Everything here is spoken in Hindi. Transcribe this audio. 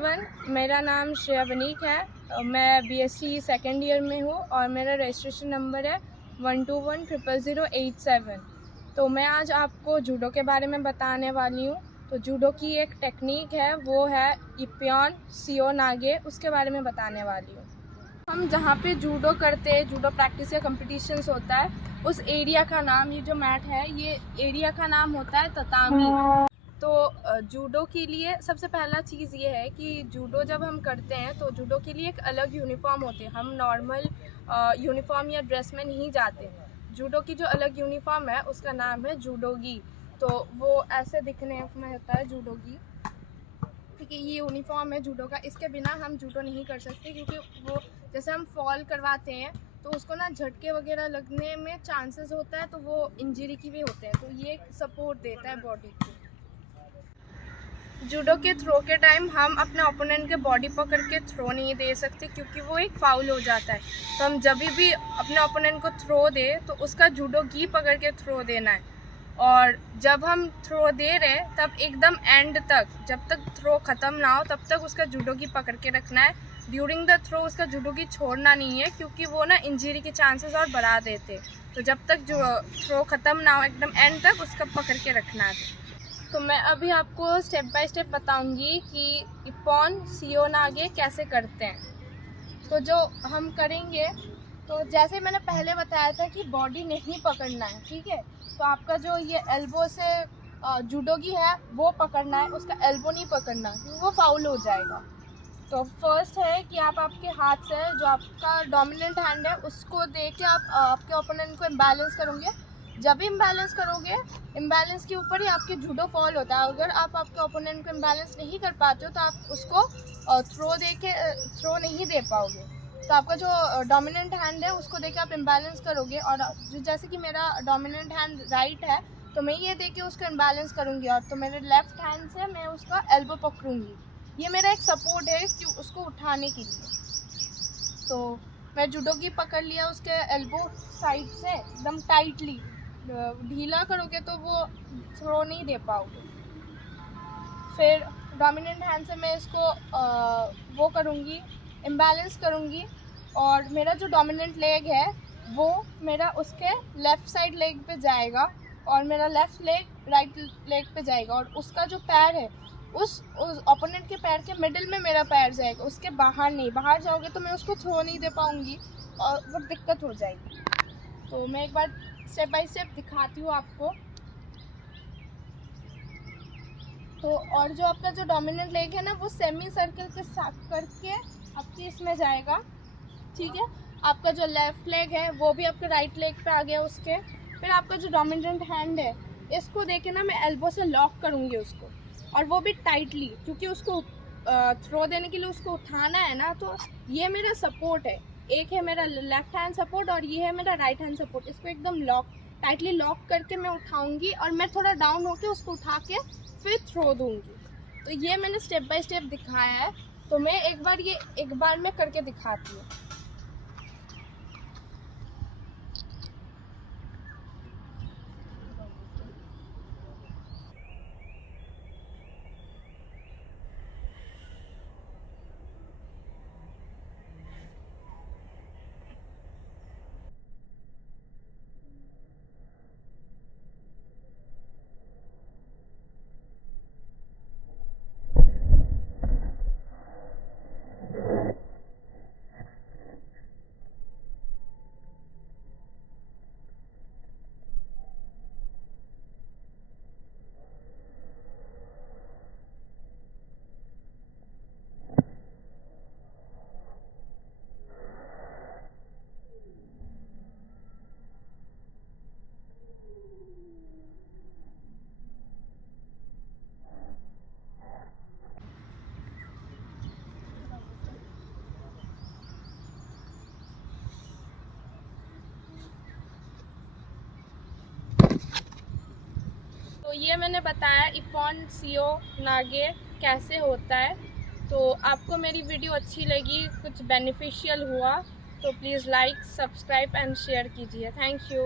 मेरा नाम श्रेया वनीक है। मैं बीएससी सेकेंड ईयर में हूँ और मेरा रजिस्ट्रेशन नंबर है 12100087। तो मैं आज आपको जूडो के बारे में बताने वाली हूँ। तो जूडो की एक टेक्निक है, वो है इप्पॉन सीओ नागे, उसके बारे में बताने वाली हूँ। हम जहाँ पे जूडो करते हैं, जूडो प्रैक्टिस या कंपटीशंस होता है, उस एरिया का नाम, ये जो मैट है, ये एरिया का नाम होता है ततामी। तो जूडो के लिए सबसे पहला चीज़ ये है कि जूडो जब हम करते हैं तो जूडो के लिए एक अलग यूनिफॉर्म होती है। हम नॉर्मल यूनिफॉर्म या ड्रेस में नहीं जाते हैं। जूडो की जो अलग यूनिफॉर्म है उसका नाम है जूडोगी। तो वो ऐसे दिखने में होता है जूडोगी, ठीक है। ये यूनिफॉर्म है जूडो का। इसके बिना हम जूडो नहीं कर सकते, क्योंकि वो जैसे हम फॉल करवाते हैं तो उसको ना झटके वगैरह लगने में चांसेस होता है, तो वो इंजरी की भी होते हैं। तो ये सपोर्ट देता है बॉडी को। जूडो के थ्रो के टाइम हम अपने ओपोनेंट के बॉडी पकड़ के थ्रो नहीं दे सकते, क्योंकि वो एक फाउल हो जाता है। तो हम जब भी अपने ओपोनेंट को थ्रो दे तो उसका जूडो की पकड़ के थ्रो देना है। और जब हम थ्रो दे रहे हैं तब एकदम एंड तक, जब तक थ्रो ख़त्म ना हो तब तक उसका जूडो की पकड़ के रखना है। ड्यूरिंग द थ्रो उसका जूडो की छोड़ना नहीं है, क्योंकि वो ना इंजरी के चांसेस और बढ़ा देते। तो जब तक जो थ्रो ख़त्म ना हो एकदम एंड तक उसका पकड़ के रखना है। तो मैं अभी आपको स्टेप बाय स्टेप बताऊंगी कि इप्पॉन सीओ नागे कैसे करते हैं। तो जो हम करेंगे, तो जैसे मैंने पहले बताया था कि बॉडी नहीं पकड़ना है, ठीक है। तो आपका जो ये एल्बो से जूडोगी है वो पकड़ना है, उसका एल्बो नहीं पकड़ना, क्योंकि वो फाउल हो जाएगा। तो फर्स्ट है कि आप आपके हाथ से जो आपका डोमिनेंट हैंड है उसको दे के आप आपके ओपोनेंट को इम्बैलेंस करोगे। जब भी इम्बैलेंस करोगे, इम्बैलेंस के ऊपर ही आपके जूडो फॉल होता है। अगर आप आपके ओपोनेंट को इम्बैलेंस नहीं कर पाते हो तो आप उसको थ्रो नहीं दे पाओगे। तो आपका जो डोमिनेंट हैंड है उसको देके आप इम्बैलेंस करोगे। और जैसे कि मेरा डोमिनेंट हैंड राइट है, तो मैं ये देके उसको इम्बैलेंस करूँगी, और तो मेरे लेफ्ट हैंड से मैं उसका एल्बो पकड़ूँगी। ये मेरा एक सपोर्ट है कि उसको उठाने के लिए। तो मैं जूडो की पकड़ लिया, उसके एल्बो साइड से एकदम टाइटली। ढीला करोगे तो वो थ्रो नहीं दे पाओगे। फिर डोमिनेंट हैंड से मैं इसको वो करूँगी, इम्बैलेंस करूँगी। और मेरा जो डोमिनेंट लेग है वो मेरा उसके लेफ़्ट साइड लेग पे जाएगा, और मेरा लेफ़्ट लेग राइट लेग पे जाएगा। और उसका जो पैर है उस ओपोनेंट के पैर के मिडिल में मेरा पैर जाएगा, उसके बाहर नहीं। बाहर जाओगे तो मैं उसको थ्रो नहीं दे पाऊँगी और वो दिक्कत हो जाएगी। तो मैं एक बार स्टेप बाय स्टेप दिखाती हूँ आपको। तो और जो आपका जो डोमिनेंट लेग है ना, वो सेमी सर्कल के साथ करके आपके इसमें जाएगा, ठीक है। आपका जो लेफ्ट लेग है वो भी आपके राइट लेग पे आ गया उसके। फिर आपका जो डोमिनेंट हैंड है इसको देके ना मैं एल्बो से लॉक करूँगी उसको, और वो भी टाइटली, क्योंकि उसको थ्रो देने के लिए उसको उठाना है ना। तो ये मेरा सपोर्ट है, एक है मेरा लेफ्ट हैंड सपोर्ट और ये है मेरा राइट हैंड सपोर्ट। इसको एकदम टाइटली लॉक करके मैं उठाऊंगी, और मैं थोड़ा डाउन होके उसको उठा के फिर थ्रो दूंगी। तो ये मैंने स्टेप बाय स्टेप दिखाया है। तो मैं एक बार में करके दिखाती हूँ। तो ये मैंने बताया इप्पॉन सीओ नागे कैसे होता है। तो आपको मेरी वीडियो अच्छी लगी, कुछ बेनिफिशियल हुआ, तो please like, subscribe and share कीजिए। Thank you.